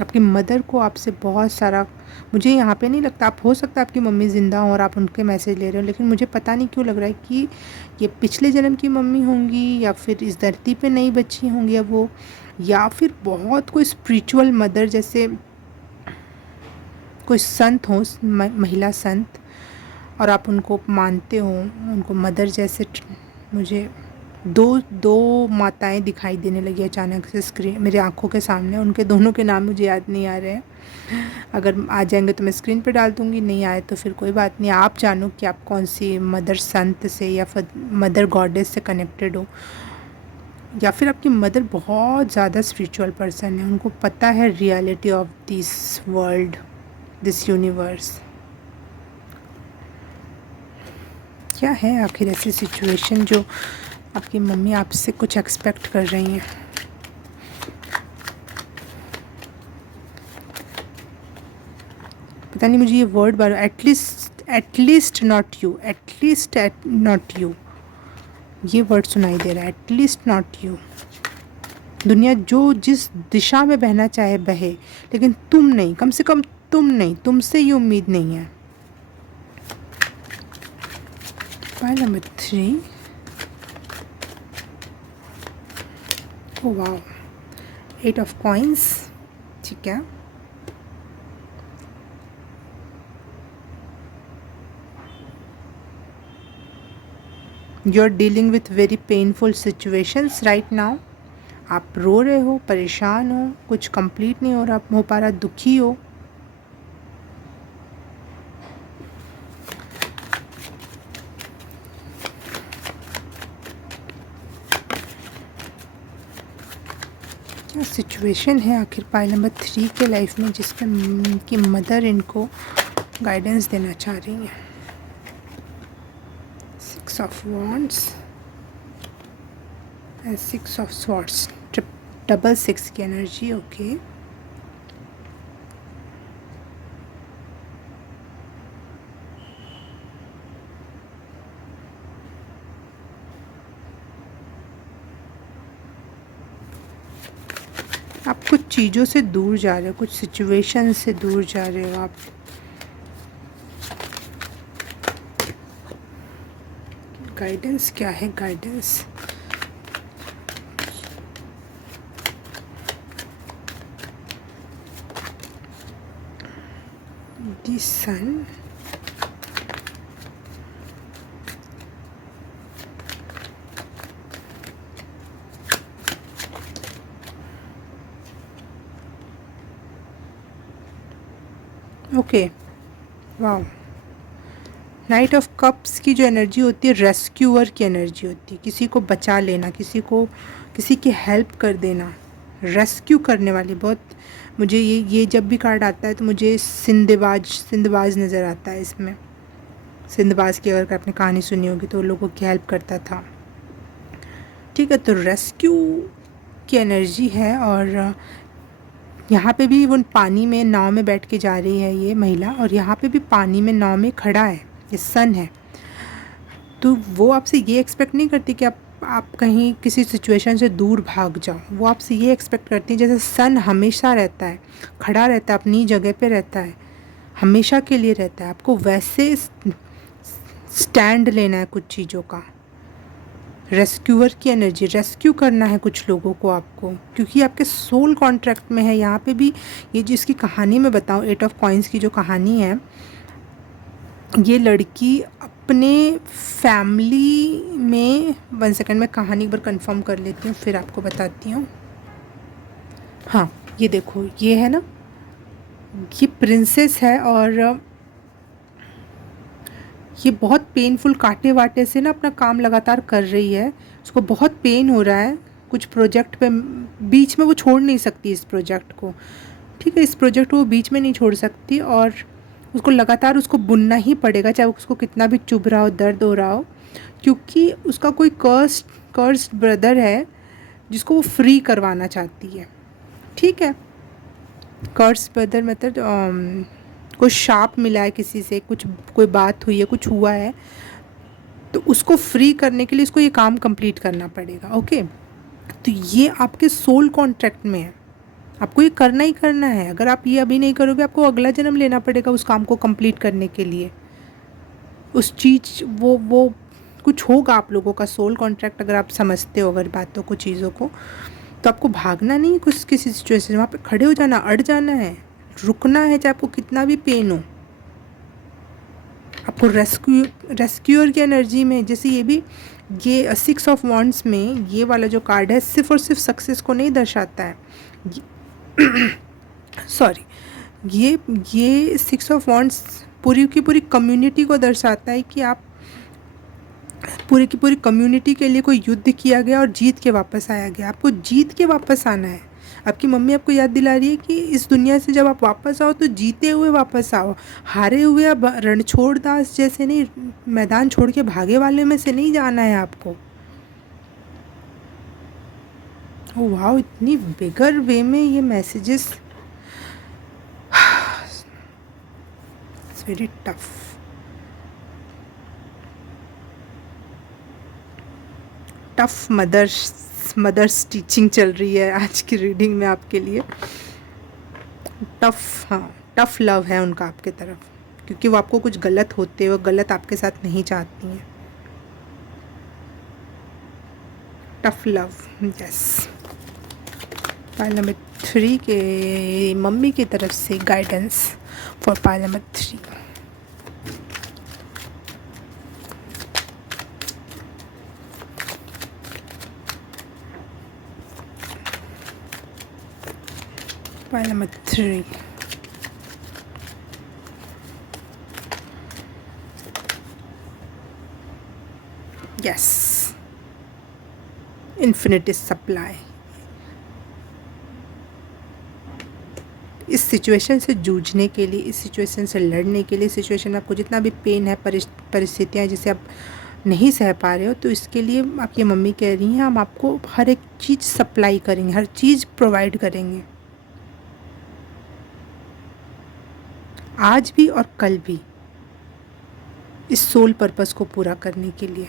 आपकी मदर को आपसे बहुत सारा, मुझे यहाँ पे नहीं लगता, आप हो सकता है आपकी मम्मी ज़िंदा हो और आप उनके मैसेज ले रहे हो, लेकिन मुझे पता नहीं क्यों लग रहा है कि ये पिछले जन्म की मम्मी होंगी या फिर इस धरती पे नहीं बची होंगी अब वो, या फिर बहुत कोई स्पिरिचुअल मदर, जैसे कोई संत हो, महिला संत, और आप उनको मानते हो, उनको मदर जैसे। मुझे दो माताएं दिखाई देने लगी अचानक से स्क्रीन मेरे आंखों के सामने, उनके दोनों के नाम मुझे याद नहीं आ रहे हैं, अगर आ जाएंगे तो मैं स्क्रीन पे डाल दूँगी, नहीं आए तो फिर कोई बात नहीं। आप जानो कि आप कौन सी मदर संत से या फिर मदर गॉडेस से कनेक्टेड हो, या फिर आपकी मदर बहुत ज़्यादा स्पिरिचुअल पर्सन है, उनको पता है reality of this world, this universe. क्या है आखिर ऐसी सिचुएशन जो आपकी मम्मी आपसे कुछ एक्सपेक्ट कर रही हैं। पता नहीं मुझे ये word bar, at least not you, at least not you, ये वर्ड सुनाई दे रहा है, एटलीस्ट नॉट यू। दुनिया जो जिस दिशा में बहना चाहे बहे, लेकिन तुम नहीं, कम से कम तुम नहीं, तुमसे ये उम्मीद नहीं है। Pile number 3, oh wow, 8 of coins, ठीक है। You are dealing with very painful situations right now. आप रो रहे हो, परेशान हो, कुछ कंप्लीट नहीं हो पा रहा, दुखी हो। क्या सिचुएशन है आखिर पाइल नंबर 3 के लाइफ में जिसपे की मदर इनको गाइडेंस देना चाह रही है। 6 of wands and 6 of swords, double 6 की एनर्जी। ओके, आप कुछ चीज़ों से दूर जा रहे हो, कुछ सिचुएशन से दूर जा रहे हो आप। गाइडेंस क्या है? गाइडेंस द सन, ओके, वाह। नाइट ऑफ कप्स की जो एनर्जी होती है रेस्क्यूअर की एनर्जी होती है, किसी को बचा लेना, किसी की हेल्प कर देना, रेस्क्यू करने वाली। बहुत मुझे ये जब भी कार्ड आता है तो मुझे सिंदबाज नज़र आता है इसमें। सिंदबाज की अगर आपने कहानी सुनी होगी तो लोगों की हेल्प करता था। ठीक है, तो रेस्क्यू की एनर्जी है। और यहाँ पे भी वो पानी में नाव में बैठ के जा रही है ये महिला, और यहाँ पे भी पानी में नाव में खड़ा है, ये सन है। तो वो आपसे ये एक्सपेक्ट नहीं करती कि आप कहीं किसी सिचुएशन से दूर भाग जाओ। वो आपसे ये एक्सपेक्ट करती है जैसे सन हमेशा रहता है, खड़ा रहता है, अपनी जगह पे रहता है, हमेशा के लिए रहता है, आपको वैसे स्टैंड लेना है कुछ चीज़ों का। रेस्क्यूअर की एनर्जी, रेस्क्यू करना है कुछ लोगों को आपको, क्योंकि आपके सोल कॉन्ट्रैक्ट में है। यहाँ पे भी ये जिसकी कहानी मैं बताऊँ, 8 ऑफ कॉइंस की जो कहानी है, ये लड़की अपने फैमिली में, 1 सेकेंड में कहानी एक बार कंफर्म कर लेती हूँ फिर आपको बताती हूँ। हाँ, ये देखो, ये है ना, ये प्रिंसेस है और ये बहुत पेनफुल कांटे वाटे से ना अपना काम लगातार कर रही है। उसको बहुत पेन हो रहा है कुछ प्रोजेक्ट पे, बीच में वो छोड़ नहीं सकती इस प्रोजेक्ट को। ठीक है, इस प्रोजेक्ट को वो बीच में नहीं छोड़ सकती और उसको लगातार उसको बुनना ही पड़ेगा, चाहे उसको कितना भी चुभ रहा हो, दर्द हो रहा हो, क्योंकि उसका कोई कर्स्ड ब्रदर है जिसको वो फ्री करवाना चाहती है। ठीक है, कर्स्ड ब्रदर मतलब कोई शाप मिला है किसी से, कोई बात हुई है, कुछ हुआ है, तो उसको फ्री करने के लिए इसको ये काम कंप्लीट करना पड़ेगा। ओके, तो ये आपके सोल कॉन्ट्रैक्ट में है, आपको ये करना ही करना है। अगर आप ये अभी नहीं करोगे, आपको अगला जन्म लेना पड़ेगा उस काम को कंप्लीट करने के लिए। उस चीज़ वो कुछ होगा आप लोगों का सोल कॉन्ट्रैक्ट, अगर आप समझते हो अगर बातों को, चीज़ों को, तो आपको भागना नहीं है कुछ किसी सिचुएशन, वहाँ पे खड़े हो जाना, अड़ जाना है, रुकना है, चाहे आपको कितना भी पेन हो। आपको रेस्क्यूअर की एनर्जी में, जैसे ये 6 ऑफ वॉन्ड्स में ये वाला जो कार्ड है सिर्फ और सिर्फ सक्सेस को नहीं दर्शाता है। सॉरी, ये 6 ऑफ वॉन्ड्स पूरी की पूरी कम्युनिटी को दर्शाता है कि आप पूरी की पूरी कम्युनिटी के लिए कोई युद्ध किया गया और जीत के वापस आया गया। आपको जीत के वापस आना है। आपकी मम्मी आपको याद दिला रही है कि इस दुनिया से जब आप वापस आओ तो जीते हुए वापस आओ, हारे हुए अब रणछोड़ दास जैसे नहीं, मैदान छोड़ के भागे वाले में से नहीं जाना है आपको। ओ वाह, इतनी बिगर वे में ये messages, it's very tough. Tough mothers teaching चल रही है आज की रीडिंग में आपके लिए। टफ, हाँ, टफ लव है उनका आपके तरफ, क्योंकि वो आपको कुछ गलत होते हुए गलत आपके साथ नहीं चाहती हैं। Tough love, yes. Pile number 3 के मम्मी की तरफ से guidance for pile number 3। Pile number 3। Yes, infinity supply. इस सिचुएशन से जूझने के लिए, इस सिचुएशन से लड़ने के लिए, सिचुएशन में आपको जितना भी पेन है, परिस्थितियाँ जिसे आप नहीं सह पा रहे हो, तो इसके लिए आपकी मम्मी कह रही हैं हम आपको हर एक चीज़ सप्लाई करेंगे, हर चीज़ प्रोवाइड करेंगे, आज भी और कल भी, इस सोल पर्पस को पूरा करने के लिए।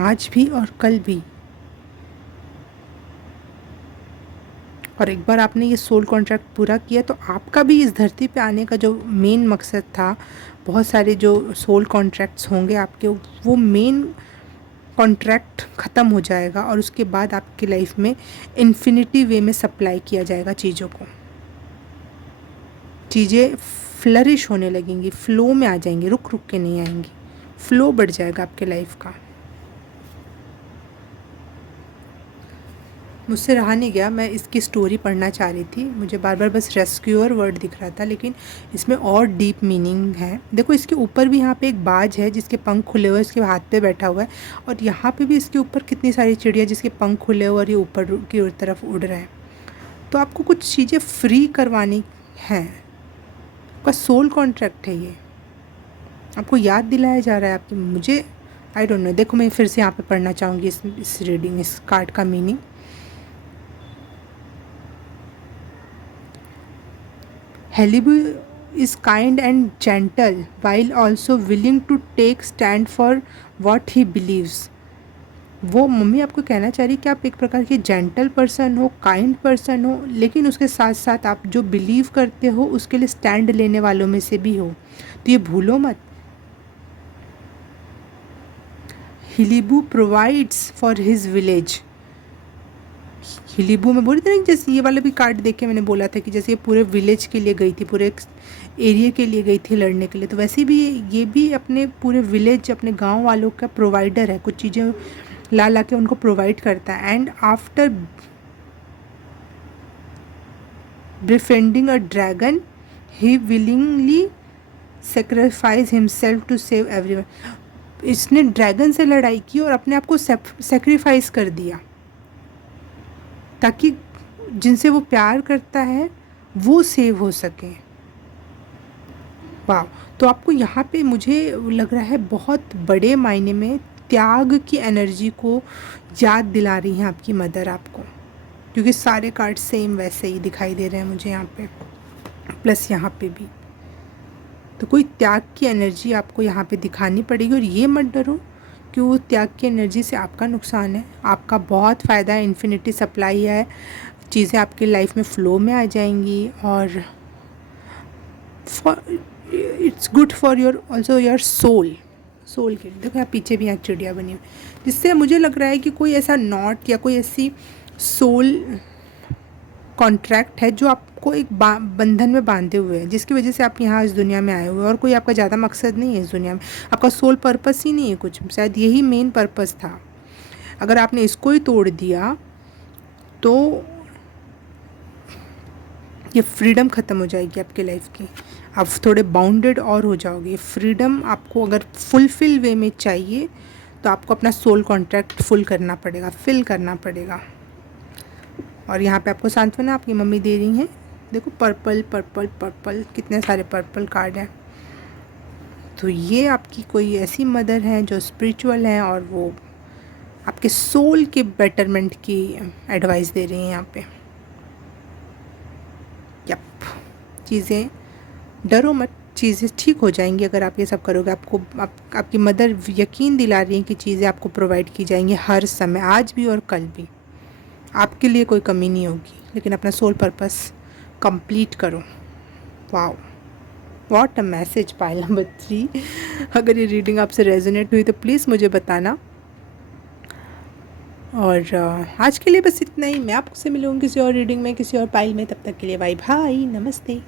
आज भी और कल भी। और एक बार आपने ये सोल कॉन्ट्रैक्ट पूरा किया तो आपका भी इस धरती पे आने का जो मेन मकसद था, बहुत सारे जो सोल कॉन्ट्रैक्ट्स होंगे आपके, वो मेन कॉन्ट्रैक्ट ख़त्म हो जाएगा और उसके बाद आपकी लाइफ में इन्फिनिटी वे में सप्लाई किया जाएगा चीज़ों को। चीज़ें फ्लरिश होने लगेंगी, फ़्लो में आ जाएंगी, रुक रुक के नहीं आएंगी, फ़्लो बढ़ जाएगा आपके लाइफ का। मुझसे रहा नहीं गया, मैं इसकी स्टोरी पढ़ना चाह रही थी, मुझे बार बार बस रेस्क्यूअर वर्ड दिख रहा था, लेकिन इसमें और डीप मीनिंग है। देखो इसके ऊपर भी यहाँ पे एक बाज है जिसके पंख खुले हुए, इसके हाथ पे बैठा हुआ है, और यहाँ पे भी इसके ऊपर कितनी सारी चिड़िया जिसके पंख खुले हुए और ये ऊपर की तरफ उड़ रहे हैं। तो आपको कुछ चीज़ें फ्री करवानी है, आपका सोल कॉन्ट्रैक्ट है ये, आपको याद दिलाया जा रहा है आपकी। मुझे आई डोंट नो, देखो मैं फिर से यहाँ पे पढ़ना चाहूँगी इस रीडिंग, इस कार्ड का meaning. Helibu is kind and gentle while also willing to take stand for what he believes। वो मम्मी आपको कहना चाह रही कि आप एक प्रकार के जेंटल पर्सन हो, काइंड पर्सन हो, लेकिन उसके साथ साथ आप जो बिलीव करते हो उसके लिए स्टैंड लेने वालों में से भी हो, तो ये भूलो मत। हिलिबू प्रोवाइड्स फॉर हिज विलेज। हिलिबू में बोल रही थी ना, जैसे ये वाला भी कार्ड देख के मैंने बोला था कि जैसे ये पूरे विलेज के लिए गई थी, पूरे एरिया के लिए गई थी लड़ने के लिए, तो वैसे भी ये भी अपने पूरे विलेज, अपने गांव वालों का प्रोवाइडर है, कुछ चीज़ें ला के उनको प्रोवाइड करता है। And after befriending a dragon, he willingly sacrificed himself to save everyone। इसने ड्रैगन से लड़ाई की और अपने आप को सेक्रीफाइस कर दिया ताकि जिनसे वो प्यार करता है वो सेव हो सके। वाह, तो आपको यहाँ पे मुझे लग रहा है बहुत बड़े मायने में त्याग की एनर्जी को याद दिला रही हैं आपकी मदर आपको, क्योंकि सारे कार्ड सेम वैसे ही दिखाई दे रहे हैं मुझे यहाँ पे, प्लस यहाँ पे भी। तो कोई त्याग की एनर्जी आपको यहाँ पे दिखानी पड़ेगी, और ये मत डरो कि वो त्याग की एनर्जी से आपका नुकसान है, आपका बहुत फ़ायदा है। इन्फिनिटी सप्लाई है, चीज़ें आपकी लाइफ में फ़्लो में आ जाएंगी, और it's good for your also your soul के। देखो यहाँ पीछे भी यहाँ चिड़िया बनी हुई, जिससे मुझे लग रहा है कि कोई ऐसा नॉट या कोई ऐसी सोल कॉन्ट्रैक्ट है जो आपको एक बंधन में बांधे हुए है, जिसकी वजह से आप यहाँ इस दुनिया में आए हुए हैं, और कोई आपका ज़्यादा मकसद नहीं है इस दुनिया में, आपका सोल पर्पस ही नहीं है कुछ, शायद यही मेन पर्पस था। अगर आपने इसको ही तोड़ दिया तो ये फ्रीडम ख़त्म हो जाएगी आपकी लाइफ की, आप थोड़े बाउंडेड और हो जाओगे। फ्रीडम आपको अगर फुलफिल वे में चाहिए तो आपको अपना सोल कॉन्ट्रैक्ट फिल करना पड़ेगा। और यहाँ पे आपको सांत्वना आपकी मम्मी दे रही हैं, देखो पर्पल पर्पल पर्पल, कितने सारे पर्पल कार्ड हैं। तो ये आपकी कोई ऐसी मदर हैं जो स्पिरिचुअल हैं, और वो आपके सोल के बेटरमेंट की एडवाइस दे रही हैं यहाँ पे। यप, चीज़ें डरो मत, चीज़ें ठीक हो जाएंगी अगर आप ये सब करोगे। आपकी मदर यकीन दिला रही हैं कि चीज़ें आपको प्रोवाइड की जाएंगी हर समय, आज भी और कल भी, आपके लिए कोई कमी नहीं होगी। लेकिन अपना सोल पर्पस कंप्लीट करो। Wow, what a message pile number 3। अगर ये रीडिंग आपसे रेजोनेट हुई तो प्लीज़ मुझे बताना। और आज के लिए बस इतना ही। मैं आपसे मिलूँगी किसी और रीडिंग में, किसी और पाइल में। तब तक के लिए बाय बाय, नमस्ते।